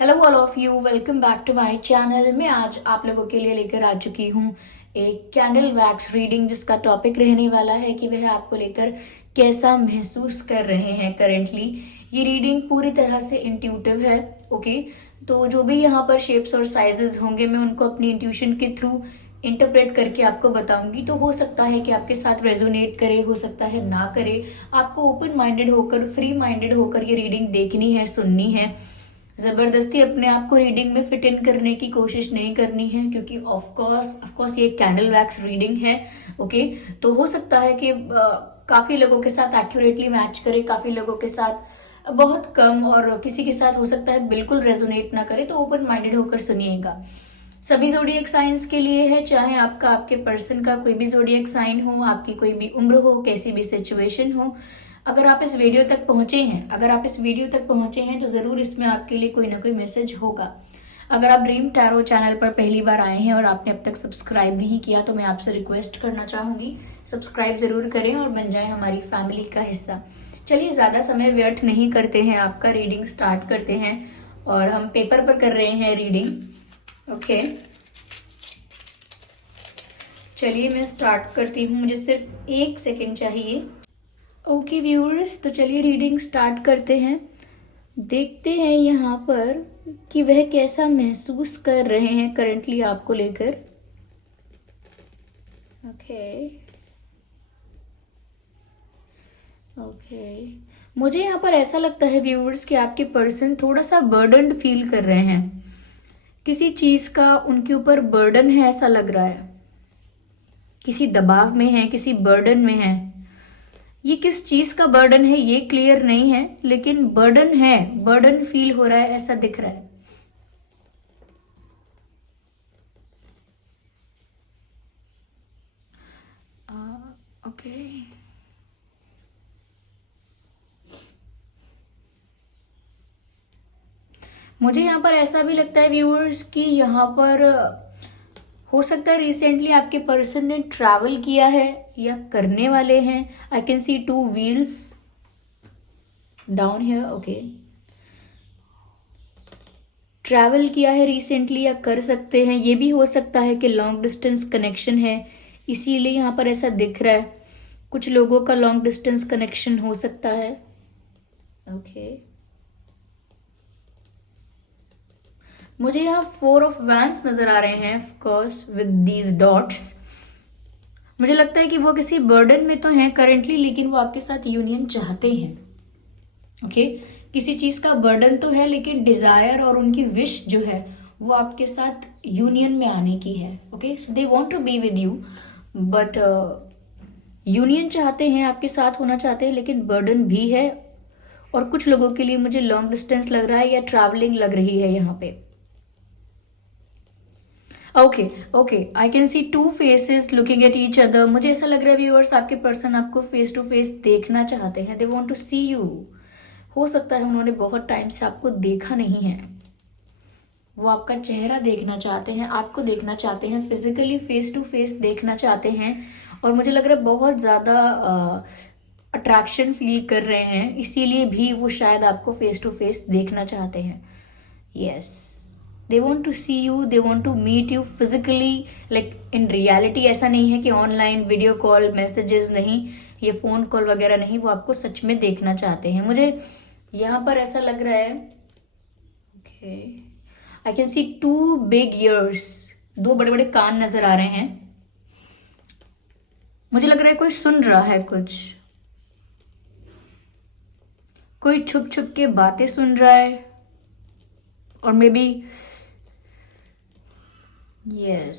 Hello all of you, welcome back to my channel. मैं आज आप लोगों के लिए लेकर आ चुकी हूँ एक कैंडल वैक्स रीडिंग, जिसका टॉपिक रहने वाला है कि वह आपको लेकर कैसा महसूस कर रहे हैं करेंटली। ये रीडिंग पूरी तरह से इंट्यूटिव है। ओके, तो जो भी यहाँ पर शेप्स और साइजेस होंगे मैं उनको अपनी इंट्यूशन के थ्रू इंटरप्रेट करके आपको बताऊंगी। तो हो सकता है कि आपके साथ रेजोनेट करे, हो सकता है ना करे। आपको ओपन माइंडेड होकर, फ्री माइंडेड होकर ये रीडिंग देखनी है, सुननी है। जबरदस्ती अपने आप को रीडिंग में फिट इन करने की कोशिश नहीं करनी है, क्योंकि ऑफ कोर्स ये कैंडल वैक्स रीडिंग है। ओके, तो हो सकता है कि काफी लोगों के साथ एक्यूरेटली मैच करे, काफी लोगों के साथ बहुत कम, और किसी के साथ हो सकता है बिल्कुल रेजोनेट ना करे। तो ओपन माइंडेड होकर सुनिएगा। सभी जोडिएक साइंस के लिए है, चाहे आपका, आपके पर्सन का कोई भी जोडिएक साइन हो, आपकी कोई भी उम्र हो, कैसी भी सिचुएशन हो। अगर आप इस वीडियो तक पहुंचे हैं तो जरूर इसमें आपके लिए कोई ना कोई मैसेज होगा। अगर आप ड्रीम टैरो चैनल पर पहली बार आए हैं और आपने अब तक सब्सक्राइब नहीं किया तो मैं आपसे रिक्वेस्ट करना चाहूंगी, सब्सक्राइब जरूर करें और बन जाए हमारी फैमिली का हिस्सा। चलिए, ज्यादा समय व्यर्थ नहीं करते हैं, आपका रीडिंग स्टार्ट करते हैं। और हम पेपर पर कर रहे हैं रीडिंग। ओके, चलिए मैं स्टार्ट करती हूँ, मुझे सिर्फ 1 सेकेंड चाहिए। ओके व्यूअर्स, तो चलिए रीडिंग स्टार्ट करते हैं। देखते हैं यहाँ पर कि वह कैसा महसूस कर रहे हैं करंटली आपको लेकर। ओके ओके, मुझे यहाँ पर ऐसा लगता है व्यूअर्स कि आपके पर्सन थोड़ा सा बर्डन्ड फील कर रहे हैं। किसी चीज का उनके ऊपर बर्डन है, ऐसा लग रहा है। किसी दबाव में है, किसी बर्डन में है। ये किस चीज का बर्डन है ये क्लियर नहीं है, लेकिन बर्डन है, बर्डन फील हो रहा है, ऐसा दिख रहा है। ओके, मुझे यहाँ पर ऐसा भी लगता है व्यूअर्स कि यहाँ पर हो सकता है रिसेंटली आपके पर्सन ने ट्रैवल किया है या करने वाले हैं। I can see 2 wheels down here. Okay, travel किया है रिसेंटली या कर सकते हैं। ये भी हो सकता है कि लॉन्ग डिस्टेंस कनेक्शन है, इसीलिए यहाँ पर ऐसा दिख रहा है। कुछ लोगों का लॉन्ग डिस्टेंस कनेक्शन हो सकता है। ओके, मुझे यहाँ 4 ऑफ वैंड्स नजर आ रहे हैं, of course with these dots. मुझे लगता है कि वो किसी बर्डन में तो हैं करेंटली, लेकिन वो आपके साथ यूनियन चाहते हैं। ओके, किसी चीज का बर्डन तो है, लेकिन डिजायर और उनकी विश जो है वो आपके साथ यूनियन में आने की है। Okay, so they want to be with you, but union चाहते हैं, आपके साथ होना चाहते हैं, लेकिन बर्डन भी है। और कुछ लोगों के लिए मुझे लॉन्ग डिस्टेंस लग रहा है या ट्रैवलिंग लग रही है यहाँ पे। Okay okay, I can see 2 faces looking at each other. मुझे ऐसा लग रहा है व्यूअर्स, आपके पर्सन आपको फेस टू फेस देखना चाहते हैं। They want to see you. हो सकता है उन्होंने बहुत टाइम से आपको देखा नहीं है। वो आपका चेहरा देखना चाहते हैं, आपको देखना चाहते हैं, फिजिकली फेस टू फेस देखना चाहते हैं। और मुझे लग रहा है बहुत ज्यादा अट्रैक्शन फील कर रहे हैं, इसीलिए भी वो शायद आपको फेस टू फेस देखना चाहते हैं। Yes, they want to see you, they want to meet you physically, like in reality। ऐसा नहीं है कि ऑनलाइन वीडियो कॉल, मैसेजेस नहीं, ये फोन कॉल वगैरह नहीं, वो आपको सच में देखना चाहते हैं। मुझे यहाँ पर ऐसा लग रहा है। Okay, I can see 2 big years, 2 बड़े बड़े कान नजर आ रहे हैं। मुझे लग रहा है कोई सुन रहा है कुछ, कोई छुप छुप के बातें सुन रहा है। और मे बी यस,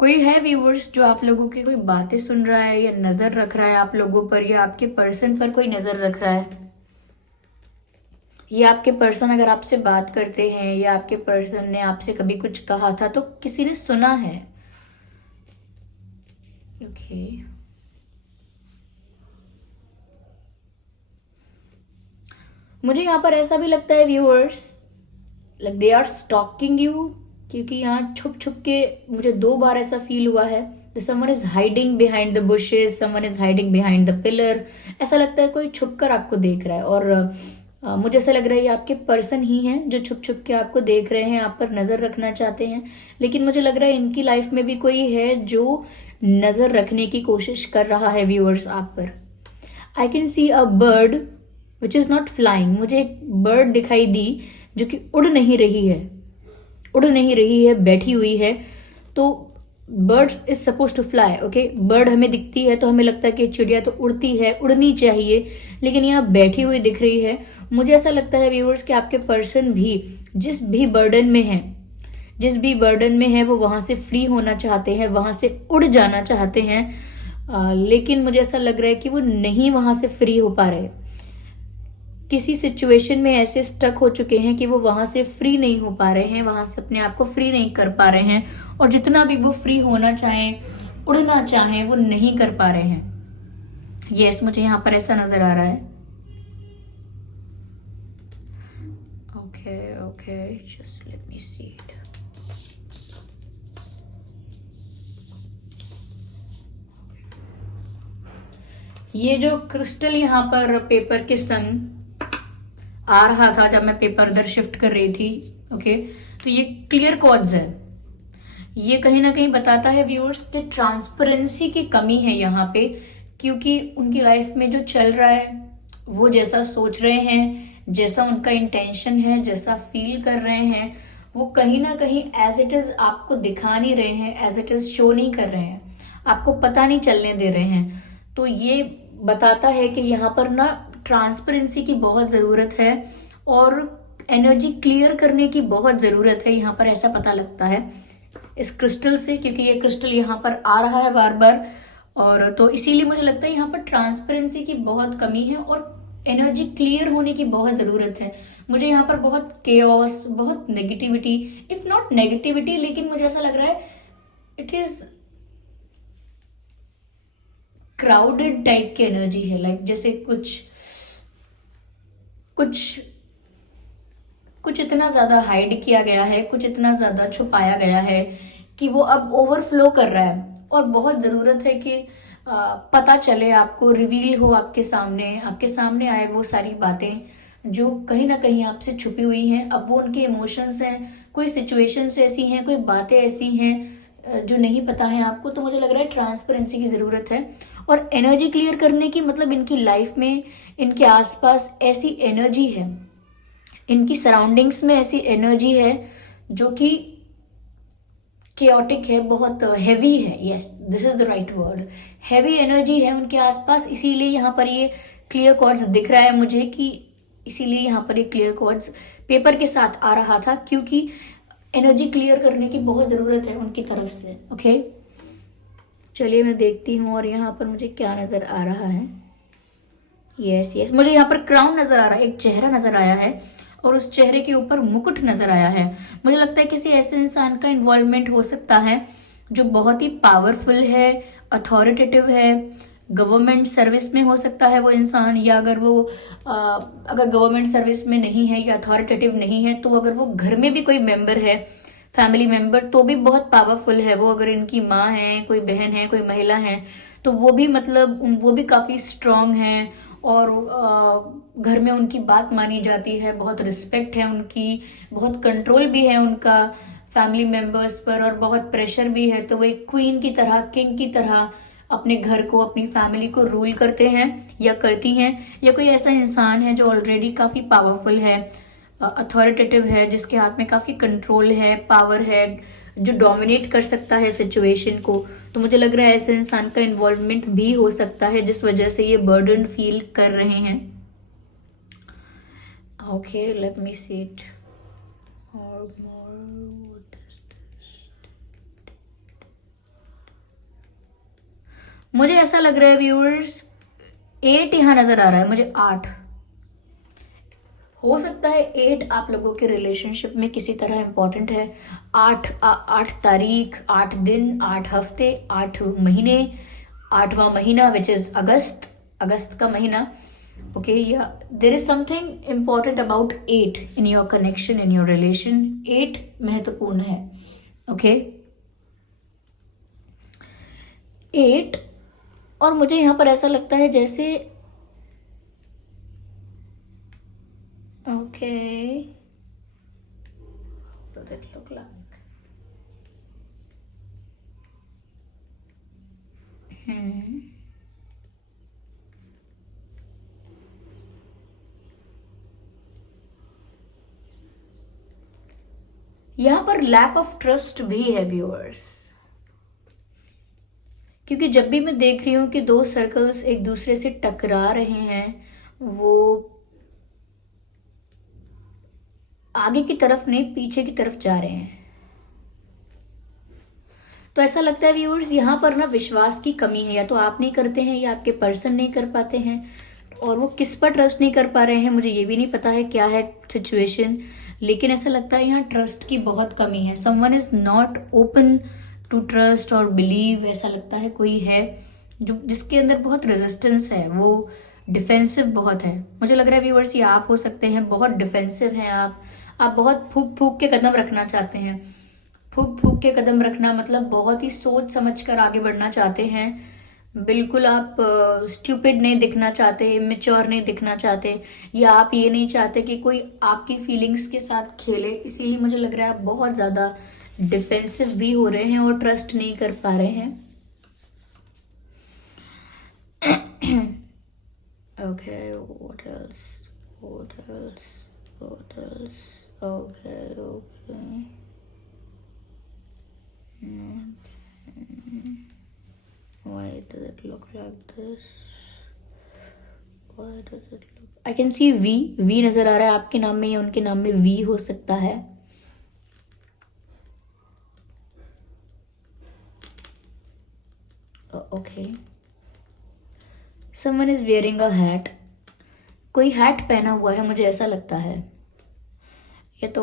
कोई है व्यूवर्स जो आप लोगों की कोई बातें सुन रहा है या नजर रख रहा है आप लोगों पर, या आपके पर्सन पर कोई नजर रख रहा है। या आपके पर्सन अगर आपसे बात करते हैं या आपके पर्सन ने आपसे कभी कुछ कहा था तो किसी ने सुना है। ओके, मुझे यहाँ पर ऐसा भी लगता है viewers, like they are stalking you, क्योंकि यहाँ छुप छुप के मुझे 2 बार ऐसा फील हुआ है। Someone is hiding behind the bushes, someone is hiding behind the pillar. ऐसा लगता है कोई छुप कर आपको देख रहा है। और मुझे ऐसा लग रहा है ये आपके पर्सन ही हैं जो छुप छुप के आपको देख रहे हैं, आप पर नजर रखना चाहते हैं। लेकिन मुझे लग रहा है इनकी लाइफ में भी कोई है जो नजर रखने की कोशिश कर रहा है व्यूअर्स आप पर। I can see a bird which is not flying. मुझे एक बर्ड दिखाई दी जो कि उड़ नहीं रही है, उड़ नहीं रही है, बैठी हुई है। तो birds is suppose to fly, okay. Bird हमें दिखती है तो हमें लगता है कि चिड़िया तो उड़ती है, उड़नी चाहिए, लेकिन यहाँ बैठी हुई दिख रही है। मुझे ऐसा लगता है व्यूअर्स कि आपके पर्सन भी जिस भी बर्डन में है, जिस भी बर्डन में है, वो वहां से फ्री होना चाहते हैं, वहां से उड़ जाना चाहते हैं। लेकिन मुझे ऐसा लग रहा है कि वो नहीं वहां से फ्री हो पा रहे। किसी सिचुएशन में ऐसे स्टक हो चुके हैं कि वो वहां से फ्री नहीं हो पा रहे हैं, वहां से अपने आप को फ्री नहीं कर पा रहे हैं। और जितना भी वो फ्री होना चाहें, उड़ना चाहें, वो नहीं कर पा रहे हैं। यस, मुझे यहाँ पर ऐसा नजर आ रहा है। Okay okay, just let me see it. ये जो क्रिस्टल यहाँ पर पेपर के संग आ रहा था जब मैं पेपर इधर शिफ्ट कर रही थी, ओके, तो ये क्लियर कॉर्ड्स है। ये कहीं ना कहीं बताता है व्यूअर्स कि ट्रांसपेरेंसी की कमी है यहाँ पे, क्योंकि उनकी लाइफ में जो चल रहा है, वो जैसा सोच रहे हैं, जैसा उनका इंटेंशन है, जैसा फील कर रहे हैं, वो कहीं ना कहीं एज इट इज आपको दिखा नहीं रहे हैं, एज इट इज शो नहीं कर रहे हैं, आपको पता नहीं चलने दे रहे हैं। तो ये बताता है कि यहाँ पर ना ट्रांसपेरेंसी की बहुत ज़रूरत है और एनर्जी क्लियर करने की बहुत ज़रूरत है यहाँ पर, ऐसा पता लगता है इस क्रिस्टल से, क्योंकि ये क्रिस्टल यहाँ पर आ रहा है बार बार। और तो इसीलिए मुझे लगता है यहाँ पर ट्रांसपेरेंसी की बहुत कमी है और एनर्जी क्लियर होने की बहुत ज़रूरत है। मुझे यहाँ पर बहुत केओस, बहुत नेगेटिविटी, इफ नॉट नेगेटिविटी, लेकिन मुझे ऐसा लग रहा है इट इज़ क्राउडेड टाइप की एनर्जी है। लाइक जैसे कुछ कुछ कुछ इतना ज्यादा हाइड किया गया है, कुछ इतना ज्यादा छुपाया गया है कि वो अब ओवरफ्लो कर रहा है। और बहुत जरूरत है कि पता चले, आपको रिवील हो, आपके सामने आए वो सारी बातें जो कहीं ना कहीं आपसे छुपी हुई हैं। अब वो उनके इमोशंस हैं, कोई सिचुएशंस ऐसी हैं, कोई बातें ऐसी हैं जो नहीं पता है आपको। तो मुझे लग रहा है ट्रांसपेरेंसी की जरूरत है और एनर्जी क्लियर करने की, मतलब इनकी लाइफ में, इनके आसपास ऐसी एनर्जी है, इनकी सराउंडिंग्स में ऐसी एनर्जी है जो कि केओटिक है, बहुत हैवी है। Yes, this is the right word, heavy energy है उनके आसपास। इसीलिए यहाँ पर ये क्लियर कॉर्ड्स दिख रहा है मुझे, कि इसीलिए यहाँ पर ये क्लियर कॉर्ड्स पेपर के साथ आ रहा था, क्योंकि एनर्जी क्लियर करने की बहुत जरूरत है उनकी तरफ से। ओके, चलिए मैं देखती हूँ और यहाँ पर मुझे क्या नजर आ रहा है। यस यस, मुझे यहाँ पर क्राउन नजर आ रहा है, एक चेहरा नजर आया है और उस चेहरे के ऊपर मुकुट नजर आया है। मुझे लगता है किसी ऐसे इंसान का इन्वॉल्वमेंट हो सकता है जो बहुत ही पावरफुल है, अथॉरिटेटिव है, गवर्नमेंट सर्विस में हो सकता है वो इंसान, या अगर वो अगर गवर्नमेंट सर्विस में नहीं है या अथॉरिटेटिव नहीं है, तो अगर वो घर में भी कोई मेंबर है, फैमिली मेंबर, तो भी बहुत पावरफुल है वो। अगर इनकी माँ है, कोई बहन है, कोई महिला है, तो वो भी, मतलब वो भी काफी स्ट्रांग हैं और घर में उनकी बात मानी जाती है, बहुत रिस्पेक्ट है उनकी, बहुत कंट्रोल भी है उनका फैमिली मेंबर्स पर और बहुत प्रेशर भी है। तो वो एक क्वीन की तरह, किंग की तरह अपने घर को, अपनी फैमिली को रूल करते हैं या करती हैं। या कोई ऐसा इंसान है जो ऑलरेडी काफी पावरफुल है, अथॉरिटेटिव है, जिसके हाथ में काफी कंट्रोल है, पावर है, जो डोमिनेट कर सकता है सिचुएशन को। तो मुझे लग रहा है ऐसे इंसान का इन्वॉल्वमेंट भी हो सकता है जिस वजह से ये बर्डन फील कर रहे हैं। Okay, let me see it और मोर। मुझे ऐसा लग रहा है व्यूअर्स, 8 यहाँ नजर आ रहा है मुझे, 8 हो सकता है। 8 आप लोगों के रिलेशनशिप में किसी तरह इंपॉर्टेंट है। 8 तारीख, 8 दिन, 8 हफ्ते, 8 महीने, 8वां महीना विच इज अगस्त का महीना। ओके, या there is something important about 8 in your connection, in your relation. 8 महत्वपूर्ण है। ओके, 8, और मुझे यहाँ पर ऐसा लगता है जैसे Okay. What does it look like? यहाँ पर लैक ऑफ ट्रस्ट भी है व्यूअर्स, क्योंकि जब भी मैं देख रही हूँ कि दो सर्कल्स एक दूसरे से टकरा रहे हैं, वो आगे की तरफ नहीं पीछे की तरफ जा रहे हैं। तो ऐसा लगता है व्यूअर्स यहाँ पर ना विश्वास की कमी है, या तो आप नहीं करते हैं या आपके पर्सन नहीं कर पाते हैं, और वो किस पर ट्रस्ट नहीं कर पा रहे हैं मुझे ये भी नहीं पता है क्या है सिचुएशन, लेकिन ऐसा लगता है यहाँ ट्रस्ट की बहुत कमी है। Someone is not open to trust और बिलीव। ऐसा लगता है कोई है जो जिसके अंदर बहुत रेजिस्टेंस है, वो डिफेंसिव बहुत है। मुझे लग रहा है व्यूअर्स ये आप हो सकते हैं, बहुत डिफेंसिव हैं आप बहुत फूक फूक के कदम रखना चाहते हैं। फूक फूक के कदम रखना मतलब बहुत ही सोच समझ कर आगे बढ़ना चाहते हैं। बिल्कुल आप स्टूपिड नहीं दिखना चाहते, इमेच्योर नहीं दिखना चाहते, या आप ये नहीं चाहते कि कोई आपकी फीलिंग्स के साथ खेले। इसीलिए मुझे लग रहा है आप बहुत ज़्यादा डिफेंसिव भी हो रहे हैं और ट्रस्ट नहीं कर पा रहे हैं। Okay, what else? What else? What else? Okay, okay. Why does it look like this? Why does it look? I can see V. V नजर आ रहा है आपके नाम में या उनके नाम में V हो सकता है। Okay. Someone is wearing a hat. कोई हैट पहना हुआ है मुझे ऐसा लगता है, या तो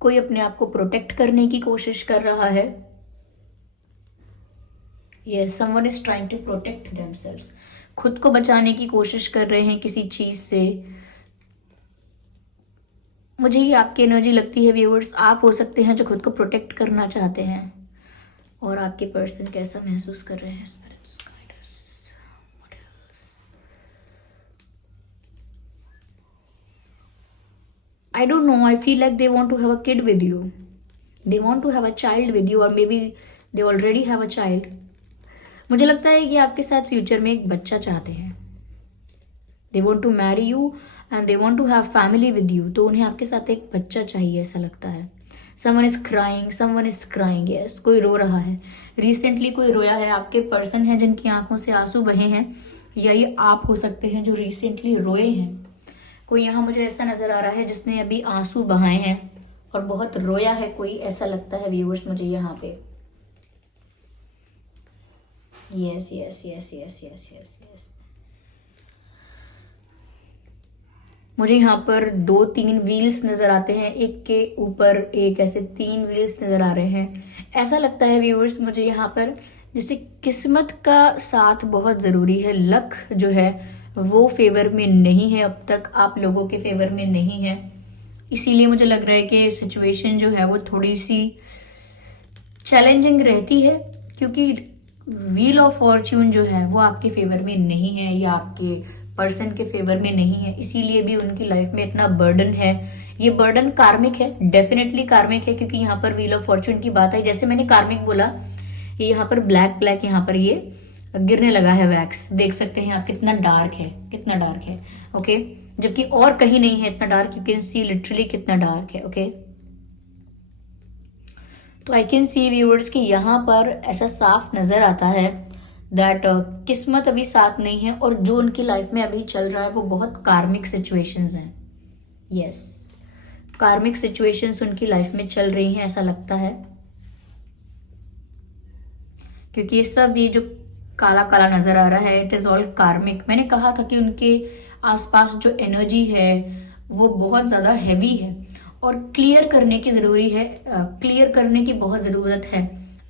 कोई अपने आप को प्रोटेक्ट करने की कोशिश कर रहा है। Yes, someone is trying to protect themselves. खुद को बचाने की कोशिश कर रहे हैं किसी चीज से। मुझे ये आपकी एनर्जी लगती है व्यूअर्स, आप हो सकते हैं जो खुद को प्रोटेक्ट करना चाहते हैं, और आपके पर्सन कैसा महसूस कर रहे हैं। Spirits guide us. What else? I don't know, I feel like they want to have a kid with you. They want to have a child with you, or maybe they already have a child. मुझे लगता है कि आपके साथ future में एक बच्चा चाहते हैं। They want to marry you and they want to have family with you. तो उन्हें आपके साथ एक बच्चा चाहिए ऐसा लगता है। Someone is crying, someone is crying, yes. कोई रो रहा है। Recently कोई रोया है, आपके पर्सन है जिनकी आंखों से आंसू बहे हैं, या ये आप हो सकते हैं जो रिसेंटली रोए हैं। कोई यहाँ मुझे ऐसा नजर आ रहा है जिसने अभी आंसू बहाए हैं और बहुत रोया है कोई, ऐसा लगता है व्यूअर्स मुझे यहाँ पे। Yes yes yes yes yes yes yes. मुझे यहाँ पर 2-3 व्हील्स नजर आते हैं, एक के ऊपर एक, ऐसे 3 व्हील्स नजर आ रहे हैं। ऐसा लगता है व्यूअर्स मुझे यहाँ पर जैसे किस्मत का साथ बहुत जरूरी है। लक जो है वो फेवर में नहीं है, अब तक आप लोगों के फेवर में नहीं है। इसीलिए मुझे लग रहा है कि सिचुएशन जो है वो थोड़ी सी चैलेंजिंग रहती है, क्योंकि व्हील ऑफ फॉर्च्यून जो है वो आपके फेवर में नहीं है या आपके पर्सन के फेवर में नहीं है। इसीलिए भी उनकी लाइफ में इतना बर्डन है। ये बर्डन कार्मिक है, डेफिनेटली कार्मिक है, क्योंकि यहाँ पर व्हील ऑफ फॉर्च्यून की बात आई, जैसे मैंने कार्मिक बोला, ये यहाँ पर ब्लैक ब्लैक यहाँ पर ये गिरने लगा है वैक्स। देख सकते हैं आप कितना डार्क है, कितना डार्क है। ओके, जबकि और कहीं नहीं है इतना dark. You can see literally कितना डार्क है। ओके, तो आई कैन सी व्यूअर्स कि यहाँ पर ऐसा साफ नजर आता है दैट किस्मत अभी साथ नहीं है, और जो उनकी लाइफ में अभी चल रहा है वो बहुत कार्मिक सिचुएशंस हैं। यस, कार्मिक सिचुएशंस उनकी लाइफ में चल रही हैं ऐसा लगता है, क्योंकि ये सब ये जो काला काला नजर आ रहा है इट इज ऑल कार्मिक। मैंने कहा था कि उनके आसपास जो एनर्जी है वो बहुत ज्यादा हैवी है और क्लियर करने की जरूरी है, क्लियर करने की बहुत जरूरत है,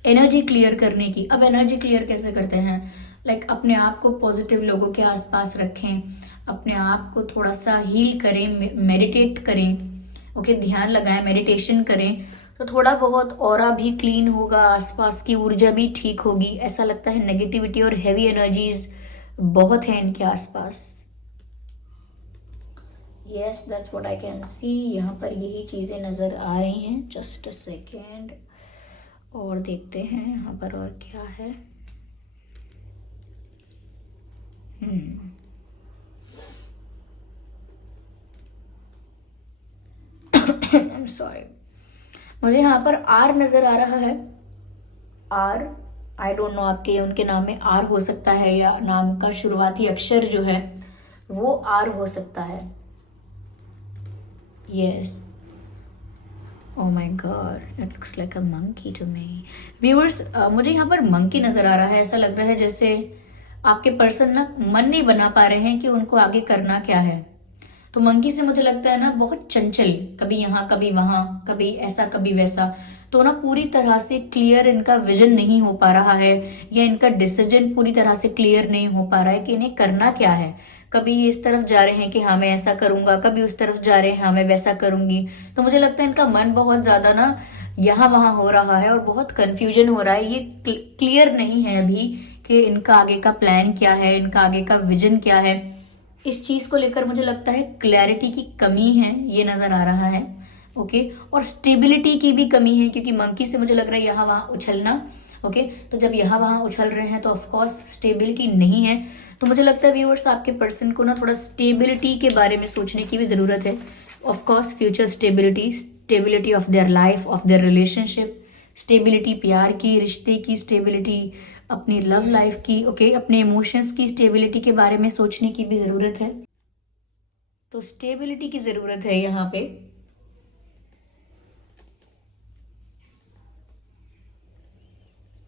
एनर्जी क्लियर करने की। अब एनर्जी क्लियर कैसे करते हैं? लाइक अपने आप को पॉजिटिव लोगों के आसपास रखें, अपने आप को थोड़ा सा हील करें, मेडिटेट करें। ओके, ध्यान लगाएं, मेडिटेशन करें, तो थोड़ा बहुत ऑरा भी क्लीन होगा, आसपास की ऊर्जा भी ठीक होगी। ऐसा लगता है नेगेटिविटी और हैवी एनर्जीज बहुत है इनके आसपास। Yes, that's what I can see. यहाँ पर यही चीज़ें नज़र आ रही हैं। जस्ट अ सेकेंड, और देखते हैं यहाँ पर और क्या है। आई एम सॉरी, मुझे यहाँ पर आर नज़र आ रहा है। आर, आई डोंट नो आपके उनके नाम में आर हो सकता है या नाम का शुरुआती अक्षर जो है वो आर हो सकता है। Yes, oh my god, it looks like a monkey to me. Viewers, मुझे यहाँ पर मंकी नजर आ रहा है। ऐसा लग रहा है जैसे आपके पर्सन ना मन नहीं बना पा रहे हैं कि उनको आगे करना क्या है। तो मंकी से मुझे लगता है ना बहुत चंचल, कभी यहाँ कभी वहां, कभी ऐसा कभी वैसा। तो ना पूरी तरह से क्लियर इनका विजन नहीं हो पा रहा है, या इनका डिसीजन पूरी तरह से क्लियर नहीं हो पा रहा है कि इन्हें करना क्या है। कभी ये इस तरफ जा रहे हैं कि हाँ मैं ऐसा करूंगा, कभी उस तरफ जा रहे हैं हाँ मैं वैसा करूंगी। तो मुझे लगता है इनका मन बहुत ज्यादा ना यहाँ वहां हो रहा है और बहुत कंफ्यूजन हो रहा है। ये क्लियर नहीं है अभी कि इनका आगे का प्लान क्या है, इनका आगे का विजन क्या है। इस चीज को लेकर मुझे लगता है क्लैरिटी की कमी है, ये नजर आ रहा है। ओके, और स्टेबिलिटी की भी कमी है, क्योंकि मंकी से मुझे लग रहा है यहाँ वहां उछलना। ओके, तो जब यहाँ वहां उछल रहे हैं तो ऑफकोर्स स्टेबिलिटी नहीं है। तो मुझे लगता है व्यूअर्स आपके पर्सन को ना थोड़ा स्टेबिलिटी के बारे में सोचने की भी जरूरत है। Of course future stability, stability of their life, of their relationship, stability प्यार की, रिश्ते की स्टेबिलिटी, अपनी लव लाइफ की, ओके, अपने इमोशंस की स्टेबिलिटी के बारे में सोचने की भी जरूरत है। तो स्टेबिलिटी की जरूरत है यहाँ पे।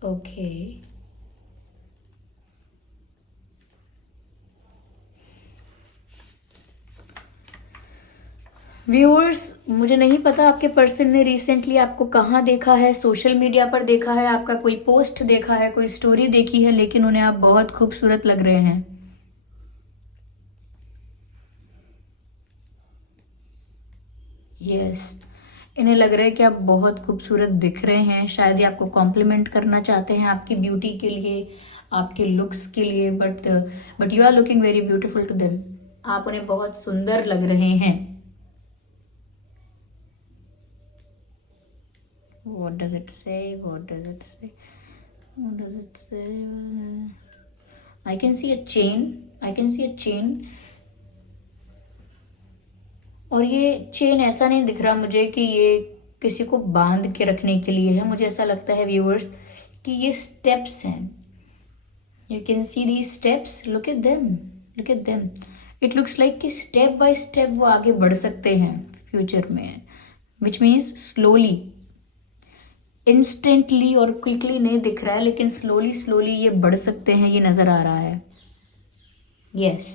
ओके, व्यूअर्स, मुझे नहीं पता आपके पर्सन ने रिसेंटली आपको कहाँ देखा है, सोशल मीडिया पर देखा है, आपका कोई पोस्ट देखा है, कोई स्टोरी देखी है, लेकिन उन्हें आप बहुत खूबसूरत लग रहे हैं। यस, इन्हें लग रहा है कि आप बहुत खूबसूरत दिख रहे हैं। शायद ये आपको कॉम्प्लीमेंट करना चाहते हैं आपकी ब्यूटी के लिए, आपके लुक्स के लिए, but you are looking very beautiful to them. आप उन्हें बहुत सुंदर लग रहे हैं। What does it say? What does it say? What does it say? I can see a chain. I can see a chain. और ये चेन ऐसा नहीं दिख रहा मुझे कि ये किसी को बांध के रखने के लिए है। मुझे ऐसा लगता है व्यूअर्स कि ये स्टेप्स हैं। You can see the steps, look at them, look at them. It looks like कि स्टेप बाय स्टेप वो आगे बढ़ सकते हैं फ्यूचर में, विच मीन्स स्लोली, इंस्टेंटली और क्विकली नहीं दिख रहा है, लेकिन स्लोली स्लोली ये बढ़ सकते हैं, ये नजर आ रहा है। यस,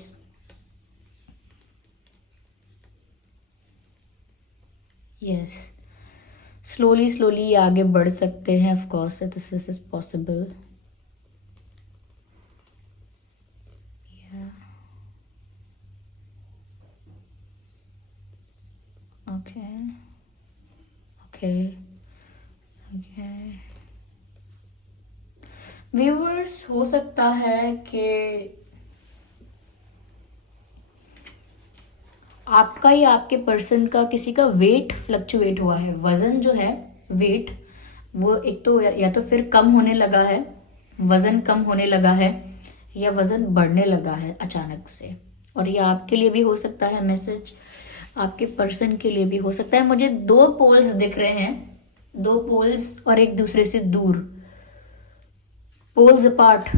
यस, स्लोली स्लोली ये आगे बढ़ सकते हैं। Of course this is possible. Okay, okay, okay. Viewers, हो सकता है कि आपका या आपके पर्सन का किसी का वेट फ्लक्चुएट हुआ है। वजन जो है, वेट, वो एक तो या तो फिर कम होने लगा है, वजन कम होने लगा है, या वजन बढ़ने लगा है अचानक से। और ये आपके लिए भी हो सकता है मैसेज, आपके पर्सन के लिए भी हो सकता है। मुझे दो पोल्स दिख रहे हैं, दो पोल्स और एक दूसरे से दूर, poles apart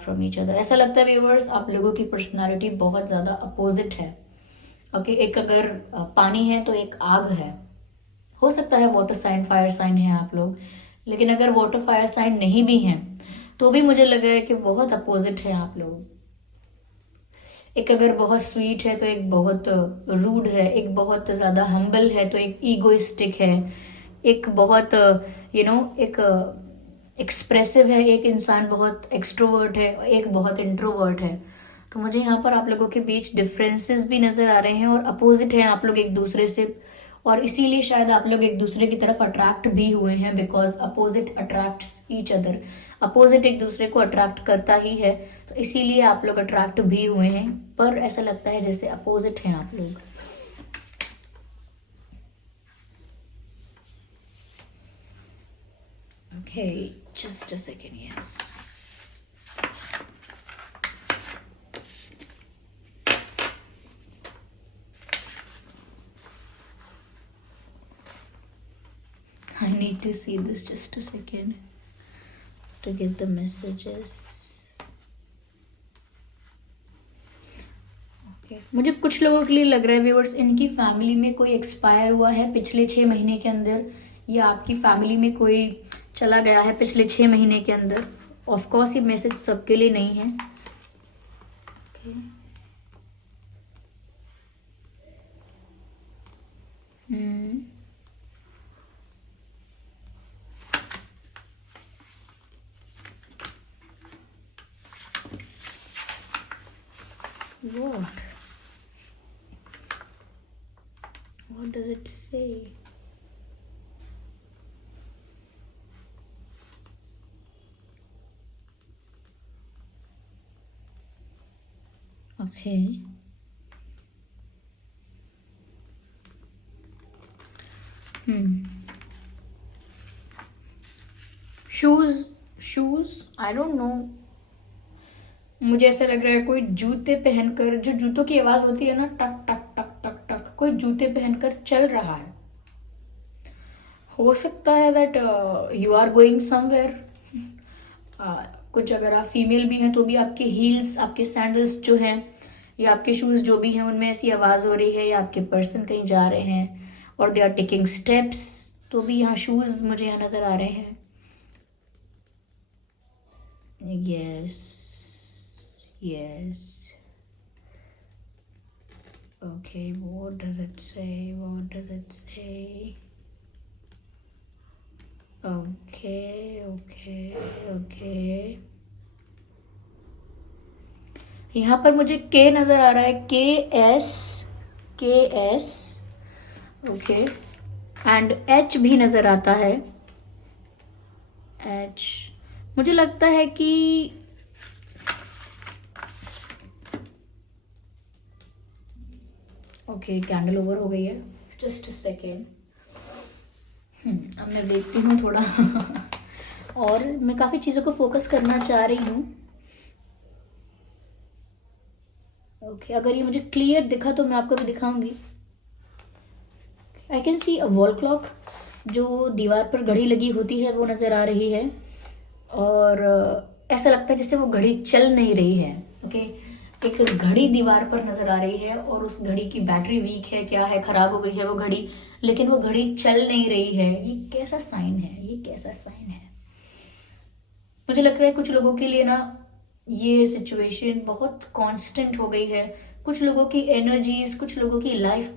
from each other. ऐसा लगता है व्यूअर्स आप लोगों की पर्सनालिटी बहुत ज्यादा अपोजिट है। ओके, एक अगर पानी है तो एक आग है। हो सकता है वाटर साइन, फायर साइन है आप लोग, लेकिन अगर वाटर फायर साइन नहीं भी हैं तो भी मुझे लग रहा है कि बहुत अपोजिट है आप लोग। एक अगर बहुत स्वीट है तो एक बहुत रूड है, एक बहुत ज्यादा हम्बल है तो एक ईगोइस्टिक है, एक बहुत एक एक्सप्रेसिव है, एक इंसान बहुत एक्सट्रोवर्ट है, एक बहुत इंट्रोवर्ट है। तो मुझे यहाँ पर आप लोगों के बीच डिफरेंसेस भी नजर आ रहे हैं और अपोजिट हैं आप लोग एक दूसरे से, और इसीलिए शायद आप लोग एक दूसरे की तरफ अट्रैक्ट भी हुए हैं, because opposite attracts each other. Opposite एक दूसरे को अट्रैक्ट करता ही है, तो इसीलिए आप लोग अट्रैक्ट भी हुए हैं, पर ऐसा लगता है जैसे अपोजिट हैं आप लोग। Okay, just a second, yes. I need to see this just a second to get the messages. Okay. मुझे कुछ लोगों के लिए लग रहा है व्यूअर्स, इनकी फैमिली में कोई एक्सपायर हुआ है पिछले 6 महीने के अंदर, या आपकी फैमिली में कोई चला गया है पिछले 6 महीने के अंदर। ऑफ कोर्स ये मैसेज सबके लिए नहीं है। okay. What? What does it say? Okay. Shoes, I don't know. मुझे ऐसा लग रहा है कोई जूते पहनकर, जो जूतों की आवाज होती है ना, टक टक टक टक टक, कोई जूते पहनकर चल रहा है। हो सकता है that you are going somewhere. कुछ अगर आप फीमेल भी हैं तो भी आपके हील्स, आपके सैंडल्स जो हैं, या आपके शूज जो भी हैं, उनमें ऐसी आवाज हो रही है, या आपके पर्सन कहीं जा रहे हैं और दे आर टेकिंग स्टेप्स, तो भी यहाँ शूज मुझे यहाँ नजर आ रहे हैं। Yes yes. Okay, what does it say? What does it say? Okay. यहाँ पर मुझे के नजर आ रहा है, के एस ओके, एंड एच भी नजर आता है, एच। मुझे लगता है कि ओके, कैंडल ओवर हो गई है। जस्ट अ सेकेंड, अब मैं देखती हूँ थोड़ा और मैं काफ़ी चीज़ों को फोकस करना चाह रही हूँ। ओके, अगर ये मुझे क्लियर दिखा तो मैं आपको भी दिखाऊंगी। I can see a wall clock, जो दीवार पर घड़ी लगी होती है वो नज़र आ रही है, और ऐसा लगता है जैसे वो घड़ी चल नहीं रही है। ओके, एक घड़ी दीवार पर नजर आ रही है और उस घड़ी की बैटरी वीक है, क्या है, खराब हो गई है वो घड़ी, लेकिन वो घड़ी चल नहीं रही है। ये कैसा साइन है, ये कैसा साइन है? मुझे लग रहा है कुछ लोगों के लिए ना ये सिचुएशन बहुत कांस्टेंट हो गई है। कुछ लोगों की एनर्जीज, कुछ लोगों की लाइफ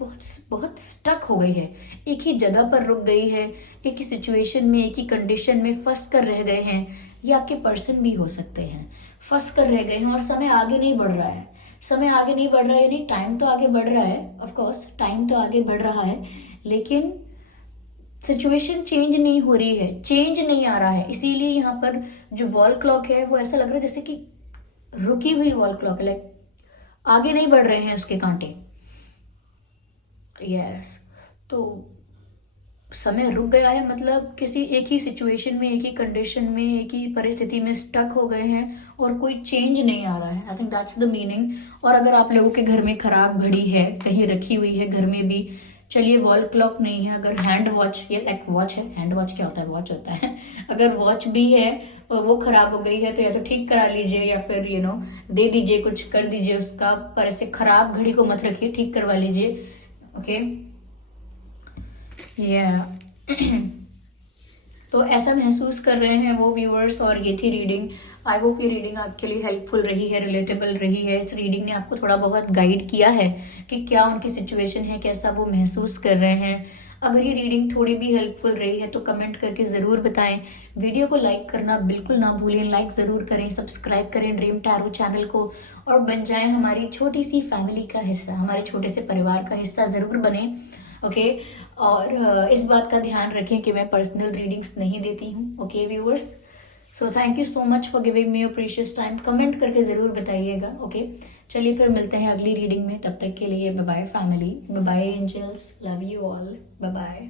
बहुत स्टक हो गई है, एक ही जगह पर रुक गई है, एक ही सिचुएशन में, एक ही कंडीशन में फंस कर रह गए हैं। ये आपके पर्सन भी हो सकते हैं, फंस कर रह गए हैं और समय आगे नहीं बढ़ रहा है। समय आगे नहीं बढ़ रहा है, यानी टाइम तो आगे बढ़ रहा है, ऑफ कोर्स टाइम तो आगे बढ़ रहा है, लेकिन सिचुएशन चेंज नहीं हो रही है, चेंज नहीं आ रहा है। इसीलिए यहाँ पर जो वॉल क्लॉक है वो ऐसा लग रहा है जैसे कि रुकी हुई वॉल क्लॉक, लाइक आगे नहीं बढ़ रहे हैं उसके कांटे। यस, तो समय रुक गया है, मतलब किसी एक ही सिचुएशन में, एक ही कंडीशन में, एक ही परिस्थिति में स्टक हो गए हैं और कोई चेंज नहीं आ रहा है। I think that's the meaning. और अगर आप लोगों के घर में खराब घड़ी है, कहीं रखी हुई है घर में भी, चलिए वॉल क्लॉक नहीं है, अगर हैंड वॉच, ये लाइक वॉच है, हैंड वॉच क्या होता है, वॉच होता है अगर वॉच भी है और वो खराब हो गई है तो या तो ठीक करा लीजिए या फिर दे दीजिए, कुछ कर दीजिए उसका, पर ऐसे खराब घड़ी को मत रखिए, ठीक करवा लीजिए। ओके, तो ऐसा महसूस कर रहे हैं वो व्यूअर्स, और ये थी रीडिंग। आई होप ये रीडिंग आपके लिए हेल्पफुल रही है, रिलेटेबल रही है। इस रीडिंग ने आपको थोड़ा बहुत गाइड किया है कि क्या उनकी सिचुएशन है, कैसा वो महसूस कर रहे हैं। अगर ये रीडिंग थोड़ी भी हेल्पफुल रही है तो कमेंट करके ज़रूर बताएं। वीडियो को लाइक करना बिल्कुल ना भूलें, लाइक ज़रूर करें, सब्सक्राइब करें ड्रीम टैरो चैनल को, और बन जाएं हमारी छोटी सी फैमिली का हिस्सा, हमारे छोटे से परिवार का हिस्सा ज़रूर बने। ओके, और इस बात का ध्यान रखें कि मैं पर्सनल रीडिंग्स नहीं देती हूँ। Okay viewers, so thank you so much for giving me your precious time. Comment करके ज़रूर बताइएगा। ओके, चलिए फिर मिलते हैं अगली रीडिंग में। तब तक के लिए bye bye family, bye bye angels, love you all, bye bye.